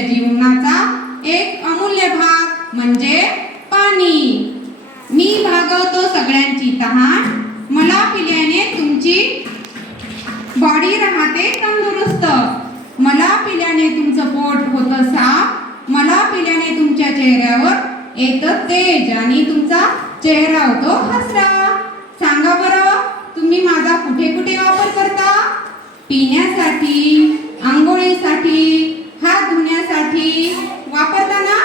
तुमच्या जीवनाचा एक अमूल्य भाग म्हणजे पाणी. मी भागवतो सगळ्यांची तहान, मला पिल्याने तुमची बॉडी राहते तंदुरुस्त. मला पिल्याने तुमचं पोट होतं साफ, मला पिल्याने तुमच्या चेहऱ्यावर येतं तेज आणि तुमचा चेहरा होतो हसरा. सांगा बरं, तुम्ही माझा कुठे कुठे वापर करता? पिण्यासाठी, आंघोळीसाठी, हात धुण्यासाठी वापरता ना?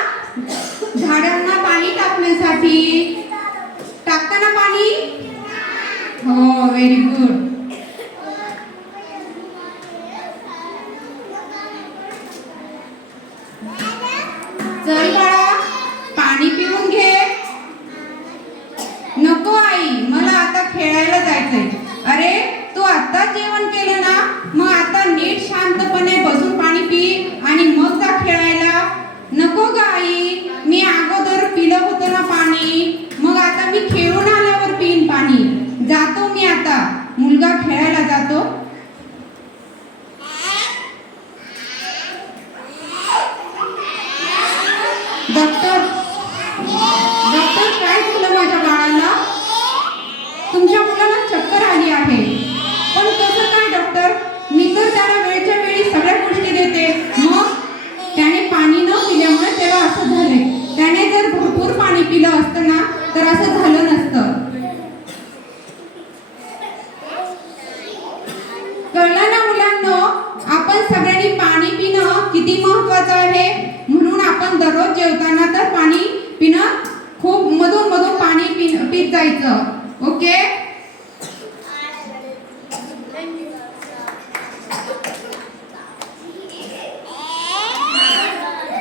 झाडांना पाणी टाकण्यासाठी टाकता ना पाणी? हो, व्हेरी गुड. चल बाळा, पाणी पिऊन घे. नको आई, मला आता खेळायला जायचंय. अरे, तू आता जेवण केलं ना, मग आता नीट शांतपणे बसून पाणी पी आणि मग जा खेळायला. नको ग आई, मी अगोदर पिलं होतं ना पाणी, मग आता मी खेळून आल्यावर पिईन पाणी. जातो मी आता. मुलगा खेळायला जातो. डॉक्टर, काय झालं माझ्या बाळाला? तुमच्या मुलाला चक्कर आली आहे. पण कसं काय डॉक्टर? मी तर त्याला वेळच्या वेळी सगळ्या गोष्टी देते. मग त्याने पाणी न पिल्यामुळे त्याला असं झाले. त्याने जर भरपूर पाणी पिलं असतं ना, तर असं झालं नसतं. कळलं ना मुलांनो? आपण सगळ्यांनी पाणी पिणं किती महत्त्वाचं आहे. म्हणून आपण दररोज जेवताना तर पाणी पिणं, खूप मधून मधून पाणी पीत जायचं. ओके.